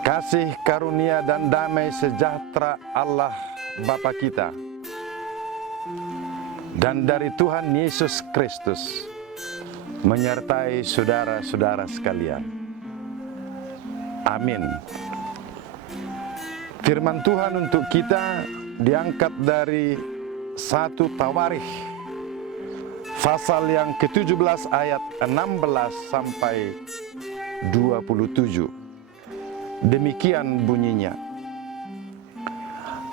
Kasih karunia dan damai sejahtera Allah Bapa kita dan dari Tuhan Yesus Kristus menyertai saudara-saudara sekalian. Amin. Firman Tuhan untuk kita diangkat dari 1 Tawarikh pasal yang ke-17 ayat 16 sampai 27. Demikian bunyinya.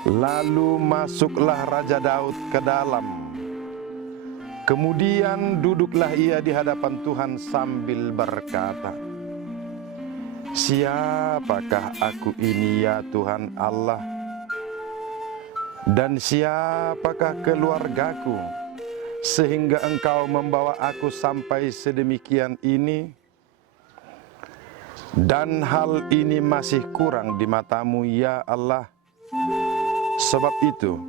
Lalu masuklah Raja Daud ke dalam. Kemudian duduklah ia di hadapan Tuhan sambil berkata, "Siapakah aku ini ya Tuhan Allah? Dan siapakah keluargaku sehingga Engkau membawa aku sampai sedemikian ini? Dan hal ini masih kurang di matamu ya Allah. Sebab itu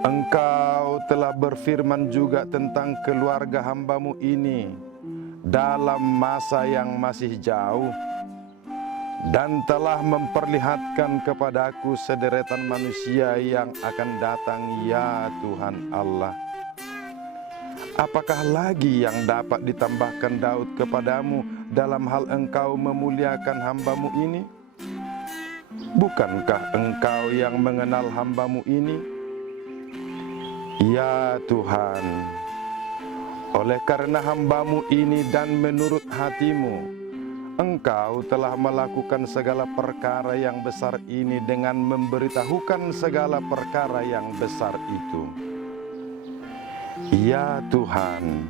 Engkau telah berfirman juga tentang keluarga hamba-Mu ini dalam masa yang masih jauh, dan telah memperlihatkan kepadaku sederetan manusia yang akan datang ya Tuhan Allah. Apakah lagi yang dapat ditambahkan Daud kepadamu dalam hal Engkau memuliakan hamba-Mu ini? Bukankah Engkau yang mengenal hamba-Mu ini? Ya Tuhan, oleh karena hamba-Mu ini dan menurut hati-Mu, Engkau telah melakukan segala perkara yang besar ini dengan memberitahukan segala perkara yang besar itu. Ya Tuhan,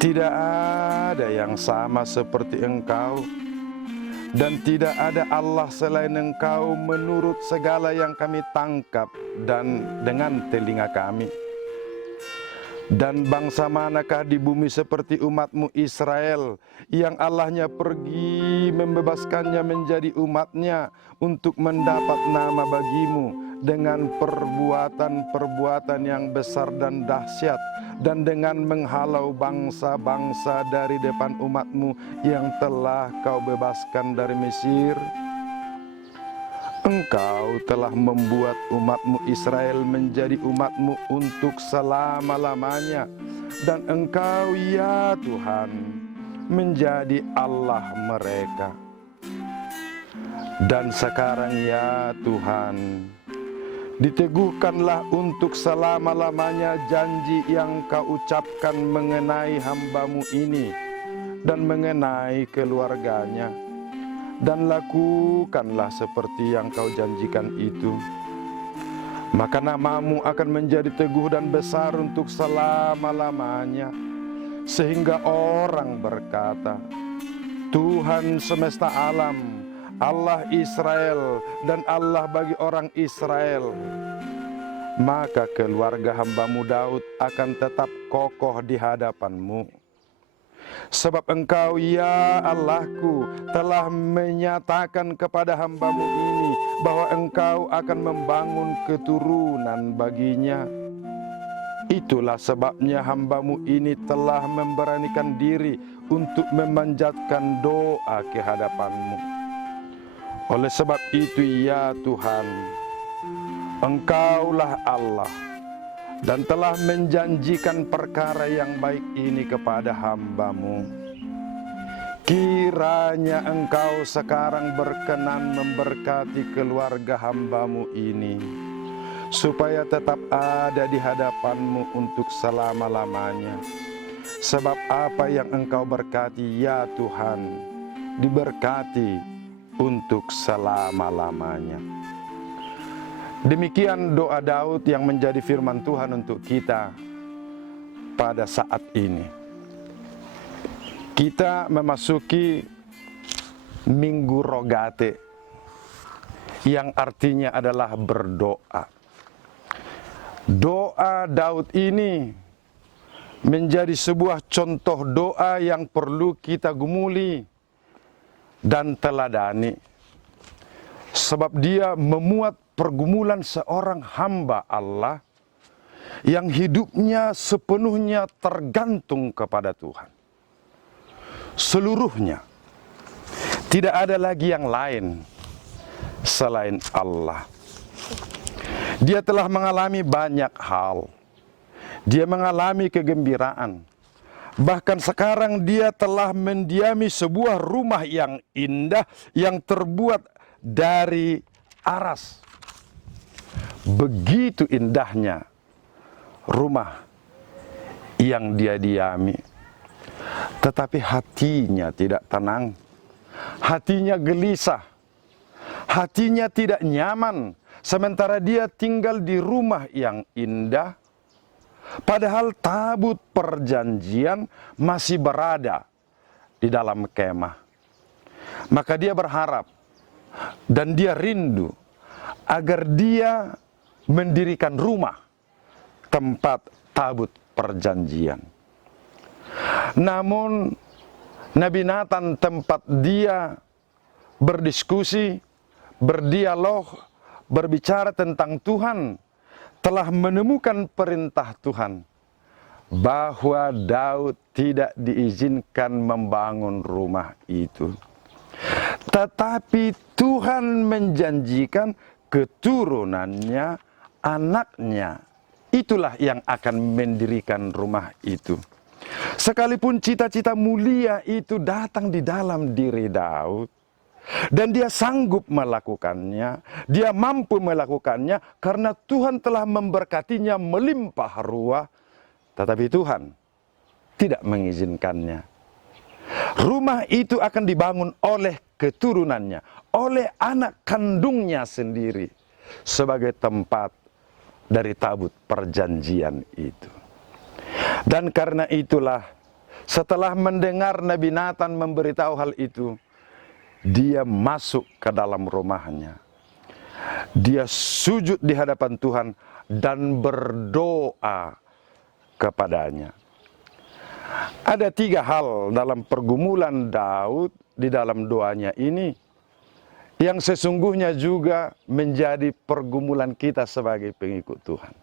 tidak ada yang sama seperti Engkau, dan tidak ada Allah selain Engkau menurut segala yang kami tangkap dan dengan telinga kami. Dan bangsa manakah di bumi seperti umat-Mu Israel, yang Allahnya pergi membebaskannya menjadi umatnya untuk mendapat nama bagi-Mu dengan perbuatan-perbuatan yang besar dan dahsyat, dan dengan menghalau bangsa-bangsa dari depan umat-Mu yang telah Kau bebaskan dari Mesir? Engkau telah membuat umat-Mu Israel menjadi umat-Mu untuk selama-lamanya, dan Engkau ya Tuhan menjadi Allah mereka. Dan sekarang ya Tuhan, diteguhkanlah untuk selama-lamanya janji yang Kau ucapkan mengenai hamba-Mu ini dan mengenai keluarganya. Dan lakukanlah seperti yang Kau janjikan itu. Maka nama-Mu akan menjadi teguh dan besar untuk selama-lamanya, sehingga orang berkata, Tuhan semesta alam, Allah Israel, dan Allah bagi orang Israel. Maka keluarga hamba-Mu Daud akan tetap kokoh di hadapan-Mu. Sebab Engkau ya Allahku telah menyatakan kepada hamba-Mu ini bahwa Engkau akan membangun keturunan baginya. Itulah sebabnya hamba-Mu ini telah memberanikan diri untuk memanjatkan doa ke hadapan-Mu. Oleh sebab itu ya Tuhan, Engkaulah Allah, dan telah menjanjikan perkara yang baik ini kepada hamba-Mu. Kiranya Engkau sekarang berkenan memberkati keluarga hamba-Mu ini, supaya tetap ada di hadapan-Mu untuk selama-lamanya. Sebab apa yang Engkau berkati ya Tuhan, diberkati untuk selama-lamanya. Demikian doa Daud yang menjadi firman Tuhan untuk kita pada saat ini. Kita memasuki Minggu Rogate, yang artinya adalah berdoa. Doa Daud ini menjadi sebuah contoh doa yang perlu kita gumuli dan teladani. Sebab dia memuat pergumulan seorang hamba Allah yang hidupnya sepenuhnya tergantung kepada Tuhan. Seluruhnya Tidak ada lagi yang lain selain Allah. Dia telah mengalami banyak hal. Dia mengalami kegembiraan. Bahkan sekarang dia telah mendiami sebuah rumah yang indah yang terbuat dari aras. Begitu indahnya rumah yang dia diami. Tetapi hatinya tidak tenang. Hatinya gelisah. Hatinya tidak nyaman. Sementara dia tinggal di rumah yang indah, padahal tabut perjanjian masih berada di dalam kemah. Maka dia berharap dan dia rindu agar dia mendirikan rumah tempat tabut perjanjian. Namun Nabi Nathan tempat dia berdiskusi, berdialog, berbicara tentang Tuhan, telah menemukan perintah Tuhan bahwa Daud tidak diizinkan membangun rumah itu. Tetapi Tuhan menjanjikan keturunannya, anaknya, itulah yang akan mendirikan rumah itu. Sekalipun cita-cita mulia itu datang di dalam diri Daud, dan dia sanggup melakukannya, dia mampu melakukannya karena Tuhan telah memberkatinya melimpah ruah, tetapi Tuhan tidak mengizinkannya. Rumah itu akan dibangun oleh keturunannya, oleh anak kandungnya sendiri sebagai tempat dari tabut perjanjian itu. Dan karena itulah setelah mendengar Nabi Nathan memberitahu hal itu, dia masuk ke dalam rumahnya. Dia sujud di hadapan Tuhan dan berdoa kepadanya. Ada 3 hal dalam pergumulan Daud di dalam doanya ini yang sesungguhnya juga menjadi pergumulan kita sebagai pengikut Tuhan.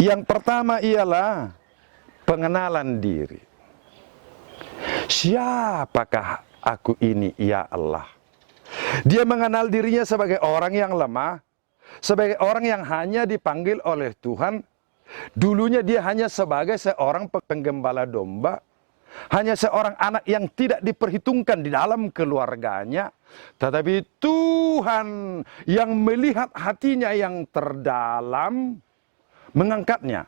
Yang pertama ialah pengenalan diri. Siapakah aku ini, ya Allah? Dia mengenal dirinya sebagai orang yang lemah, sebagai orang yang hanya dipanggil oleh Tuhan. Dulunya dia hanya sebagai seorang penggembala domba, hanya seorang anak yang tidak diperhitungkan di dalam keluarganya. Tetapi Tuhan yang melihat hatinya yang terdalam mengangkatnya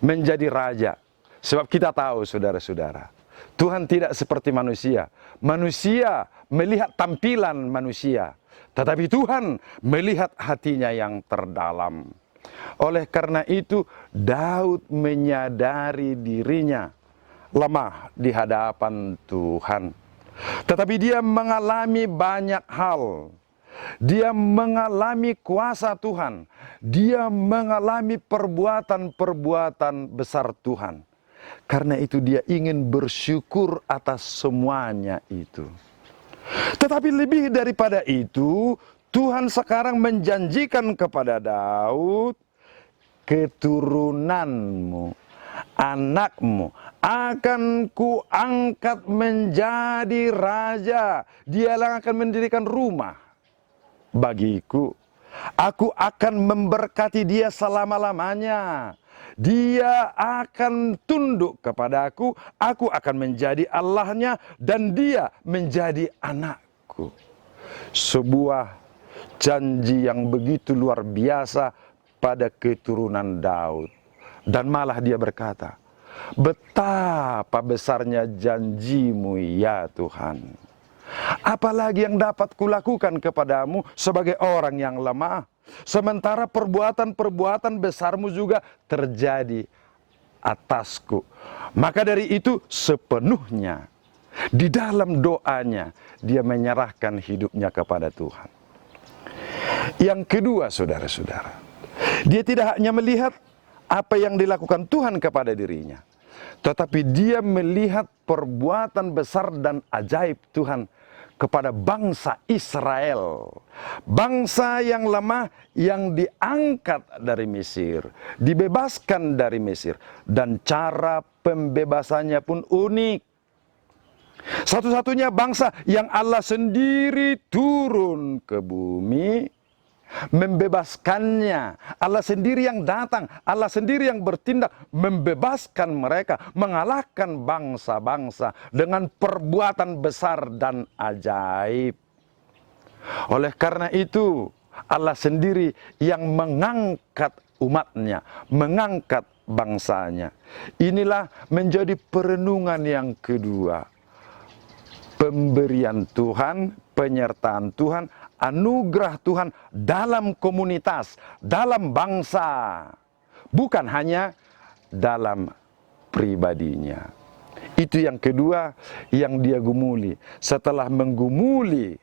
menjadi raja. Sebab kita tahu, saudara-saudara, Tuhan tidak seperti manusia. Manusia melihat tampilan manusia, tetapi Tuhan melihat hatinya yang terdalam. Oleh karena itu, Daud menyadari dirinya lemah di hadapan Tuhan. Tetapi dia mengalami banyak hal. Dia mengalami kuasa Tuhan. Dia mengalami perbuatan-perbuatan besar Tuhan. Karena itu dia ingin bersyukur atas semuanya itu. Tetapi lebih daripada itu, Tuhan sekarang menjanjikan kepada Daud, keturunanmu, anakmu akan kuangkat menjadi raja. Dialah akan mendirikan rumah bagiku. Aku akan memberkati dia selama-lamanya. Dia akan tunduk kepadaku, aku akan menjadi Allahnya, dan dia menjadi anakku. Sebuah janji yang begitu luar biasa pada keturunan Daud. Dan malah dia berkata, betapa besarnya janjimu ya Tuhan. Apalagi yang dapat kulakukan kepadamu sebagai orang yang lemah, sementara perbuatan-perbuatan besarmu juga terjadi atasku. Maka dari itu sepenuhnya di dalam doanya dia menyerahkan hidupnya kepada Tuhan. Yang kedua, saudara-saudara, dia tidak hanya melihat apa yang dilakukan Tuhan kepada dirinya, tetapi dia melihat perbuatan besar dan ajaib Tuhan kepada bangsa Israel. Bangsa yang lemah yang diangkat dari Mesir, dibebaskan dari Mesir. Dan cara pembebasannya pun unik. Satu-satunya bangsa yang Allah sendiri turun ke bumi membebaskannya. Allah sendiri yang datang, Allah sendiri yang bertindak membebaskan mereka, mengalahkan bangsa-bangsa dengan perbuatan besar dan ajaib. Oleh karena itu, Allah sendiri yang mengangkat umatnya, mengangkat bangsanya. Inilah menjadi perenungan yang kedua. Pemberian Tuhan, penyertaan Tuhan, anugerah Tuhan dalam komunitas, dalam bangsa. Bukan hanya dalam pribadinya. Itu yang kedua yang dia gumuli. Setelah menggumuli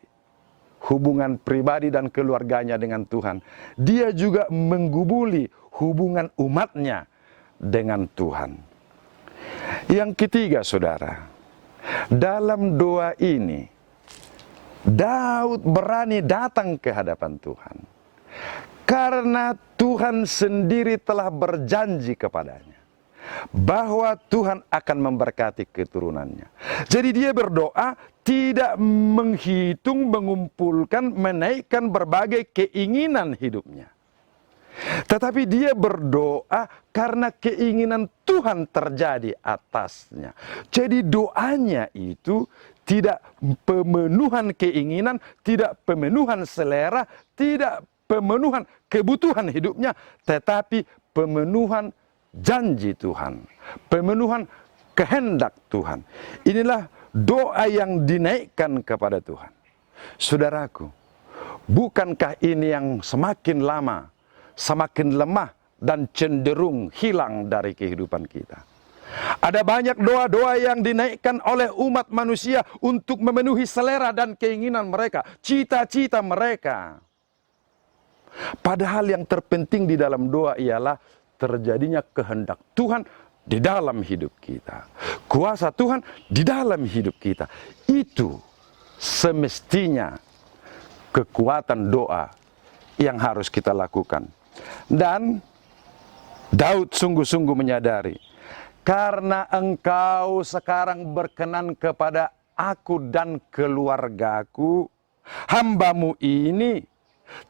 hubungan pribadi dan keluarganya dengan Tuhan, dia juga menggumuli hubungan umatnya dengan Tuhan. Yang ketiga, saudara, dalam doa ini, Daud berani datang ke hadapan Tuhan. Karena Tuhan sendiri telah berjanji kepadanya bahwa Tuhan akan memberkati keturunannya. Jadi dia berdoa tidak menghitung, mengumpulkan, menaikkan berbagai keinginan hidupnya. Tetapi dia berdoa karena keinginan Tuhan terjadi atasnya. Jadi doanya itu tidak pemenuhan keinginan, tidak pemenuhan selera, tidak pemenuhan kebutuhan hidupnya, tetapi pemenuhan janji Tuhan, pemenuhan kehendak Tuhan. Inilah doa yang dinaikkan kepada Tuhan. Saudaraku, bukankah ini yang semakin lama semakin lemah dan cenderung hilang dari kehidupan kita? Ada banyak doa-doa yang dinaikkan oleh umat manusia untuk memenuhi selera dan keinginan mereka, cita-cita mereka. Padahal yang terpenting di dalam doa ialah terjadinya kehendak Tuhan di dalam hidup kita. Kuasa Tuhan di dalam hidup kita. Itu semestinya kekuatan doa yang harus kita lakukan. Dan Daud sungguh-sungguh menyadari, karena engkau sekarang berkenan kepada aku dan keluargaku, hambamu ini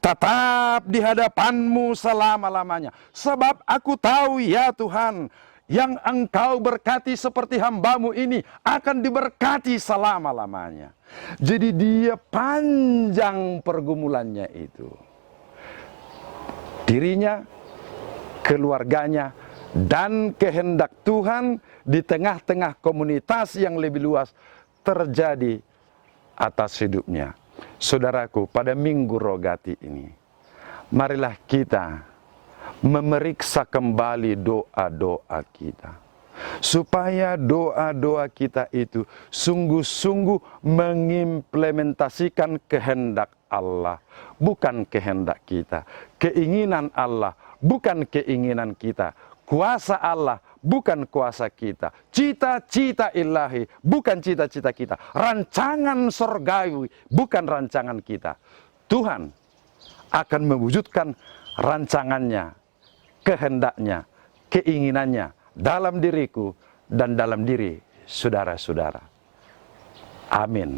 tetap di hadapanmu selama-lamanya. Sebab aku tahu ya Tuhan, yang engkau berkati seperti hambamu ini akan diberkati selama-lamanya. Jadi dia panjang pergumulannya itu. Dirinya, keluarganya, dan kehendak Tuhan di tengah-tengah komunitas yang lebih luas terjadi atas hidupnya. Saudaraku, pada Minggu Rogati ini, marilah kita memeriksa kembali doa-doa kita, supaya doa-doa kita itu sungguh-sungguh mengimplementasikan kehendak Allah, bukan kehendak kita. Keinginan Allah, bukan keinginan kita. Kuasa Allah, bukan kuasa kita. Cita-cita ilahi, bukan cita-cita kita. Rancangan surgawi, bukan rancangan kita. Tuhan akan mewujudkan rancangannya, kehendaknya, keinginannya dalam diriku dan dalam diri saudara-saudara. Amin.